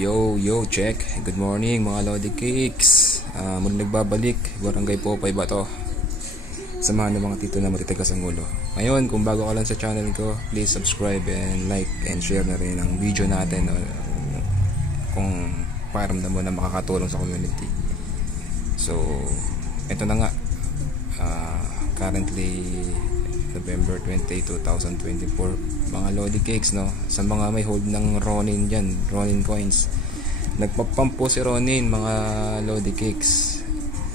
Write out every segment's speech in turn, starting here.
Yo, check. Good morning mga Lodi Cakes. Muli nagbabalik, Barangay Popay ba to? Samahan ng mga tito na matitigas ang ulo. Ngayon, kung bago ka lang sa channel ko, please subscribe and like and share na rin ang video natin kung pakiramdam mo na makakatulong sa community. So, ito na nga. Currently November 20, 2024, mga Lodi Cakes, no? Sa mga may hold ng Ronin dyan, Ronin coins, nagpapump po si Ronin, mga Lodi Cakes.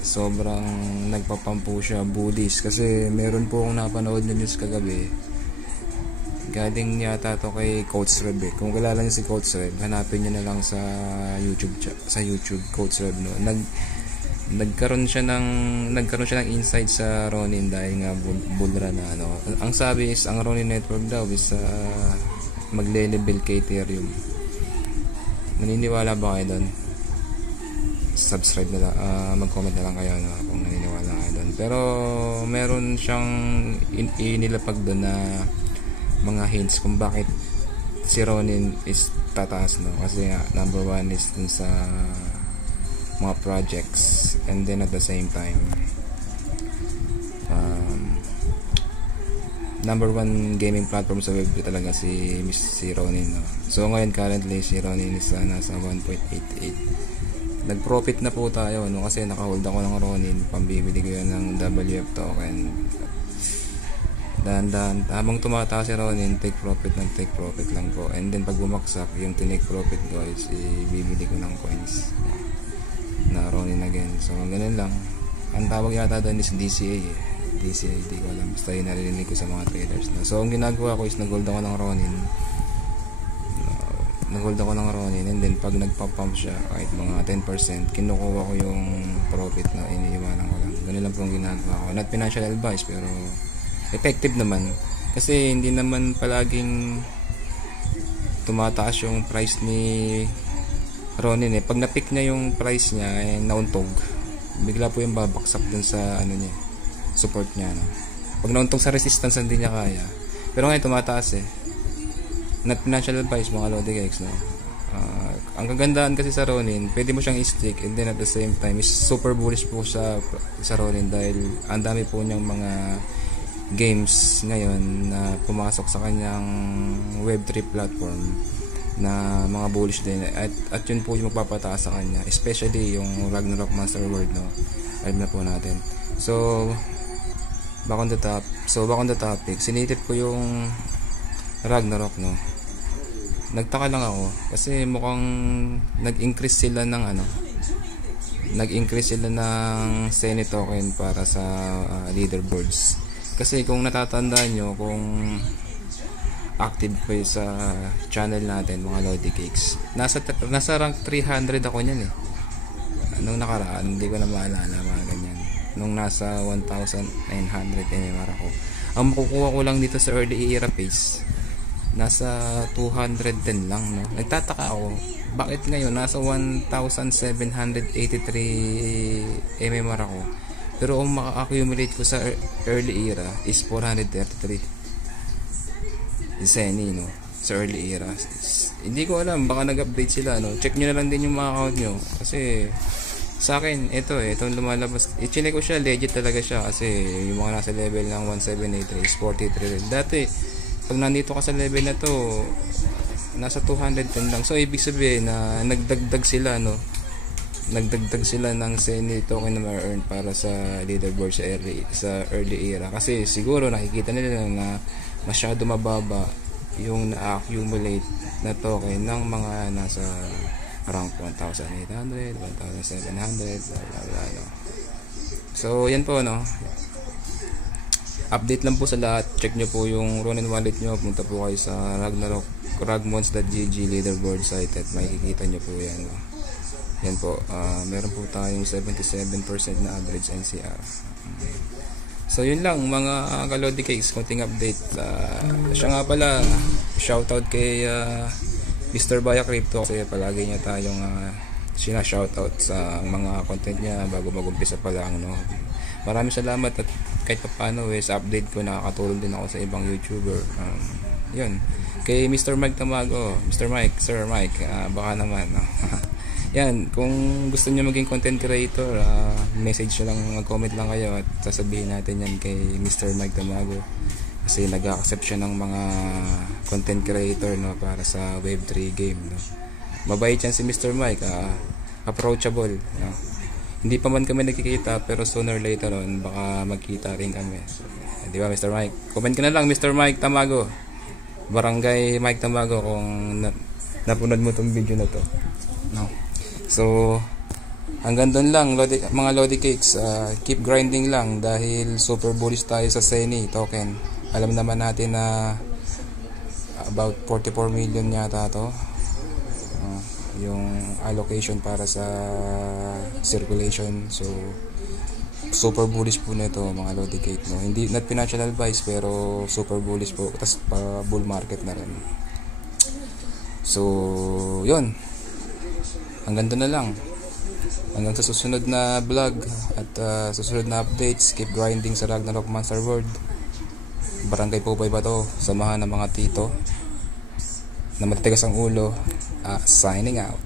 Sobrang nagpapump po siya, bullish. Kasi meron po akong napanood na news kagabi, galing yata to kay Coach Reb. Kung kilala niyo si Coach Reb, hanapin niyo na lang sa YouTube Coach Reb, no? Nagkaroon siya ng insight sa Ronin dahil nga bullrun na ano. Ang sabi is ang Ronin network daw is magle-level kay Ethereum. Naniniwala ba kayo doon? Subscribe na lang, mag-comment na lang kayo, no, kung naniniwala kayo doon. Pero meron siyang inilapag doon na mga hints kung bakit si Ronin is tataas, no? Kasi nga, number one is dun sa mga projects, and then at the same time number one gaming platform sa web talaga si Ronin, no? So ngayon currently si Ronin is nasa 1.88. Nag-profit na po tayo, no? Kasi nakahold ako ng Ronin, pambibili ko yan ng WF token. Dahan-dahan habang tumataas si Ronin, take profit lang po, and then pag bumaksak yung tinake profit ko is ibibili ko ng coins na Ronin again. So ganun lang. Ang tawag yata doon is DCA DCA, di ko alam, basta yung narinig ko sa mga traders, no? So ang ginagawa ko is nag-hold ako ng Ronin, and then pag nagpa-pump siya kahit mga 10%, kinukuha ko yung profit na iniiwanan ko lang. Ganun lang po ang ginagawa ko. Not financial advice, pero effective naman, kasi hindi naman palaging tumataas yung price ni Ronin, pag na-pick niya yung price niya, nauntog, bigla po yung babaksak dun sa niya, support niya, no? Pag nauntog sa resistance, hindi niya kaya. Pero ngayon tumataas, not financial advice, mga Lodi Cakes, no? Ang kagandahan kasi sa Ronin, pwede mo siyang i-stick, and then at the same time is super bullish po sa Ronin dahil ang dami po niyang mga games ngayon na pumasok sa kanyang Web3 platform na mga bullish din, at yun po yung magpapataas sa kanya, especially yung Ragnarok Master World, no? Alam na po natin. So back on the topic, sinitip ko yung Ragnarok, no? Nagtaka lang ako kasi mukhang nag-increase sila ng Senate token para sa leaderboards. Kasi kung natatandaan nyo, kung active ko sa channel natin, mga Lodi Cakes, nasa rank 300 ako niyan, nung nakaraan, hindi ko na maalala, mga ganyan, nung nasa 1,900 MMR ako. Ang makukuha ko lang dito sa early era phase, nasa 210 lang, no? Nagtataka ako bakit ngayon nasa 1,783 MMR ako, pero ang maka-accumulate ko sa early era is 433 Zeni, no? Sa early era. Hindi ko alam, baka nag-update sila, no? Check nyo na lang din yung mga account nyo, kasi sa akin, itong lumalabas, i-check ko siya, legit talaga siya, kasi yung mga nasa level ng 1783 is 43 rin. Dati, pag nandito ka sa level na to, nasa 210 lang. So ibig sabihin na nagdagdag sila, no? Nagdagdag sila ng Zeni token na ma-earn para sa leaderboard sa early era, kasi siguro nakikita nila na masyado mababa yung na-accumulate na token ng mga nasa rank 1,800, 1,700, blah, blah, no? So yan po, no? Update lang po sa lahat. Check nyo po yung Ronin wallet nyo, punta po kayo sa ragmons.gg leaderboard site at makikita nyo po yan, no? Yan po, meron po tayong 77% na average NCR. So yun lang, mga Lodi Cakes, konting update. Siya nga pala, shoutout kay Mr. Baya Crypto, kasi palagi niya tayong shoutout sa mga content niya bago mag-umpisa pa lang, no? Maraming salamat, at kahit pa paano sa update ko, nakakatulong din ako sa ibang YouTuber. Yun. Kay Mr. Mike Tamago, Mr. Mike, Sir Mike, baka naman, no? Yan, kung gusto niyo maging content creator, message nyo lang, mag-comment lang kayo at sasabihin natin yan kay Mr. Mike Tamago. Kasi nag-accept siya ng mga content creator, no, para sa Web3 game, no. Mabait yan si Mr. Mike, approachable, no. Hindi pa man kami nagkikita, pero sooner or later on, baka magkita rin kami. So, di ba, Mr. Mike? Comment ka na lang, Mr. Mike Tamago. Barangay Mike Tamago, kung napunod mo tong video na to, no. So hanggang doon lang, mga Lodi Cakes. Keep grinding lang dahil super bullish tayo sa Seni token. Alam naman natin na about 44 million yata to, yung allocation para sa circulation. So super bullish po nito mga Lodi Cake, no? Hindi, not financial advice, pero super bullish po. Tapos bull market na rin. So yun, hanggang doon na lang. Hanggang sa susunod na vlog at susunod na updates. Keep grinding sa Ragnarok Monster World. Barangay Popeye ba to? Samahan ng mga tito na matitigas ang ulo. Signing out.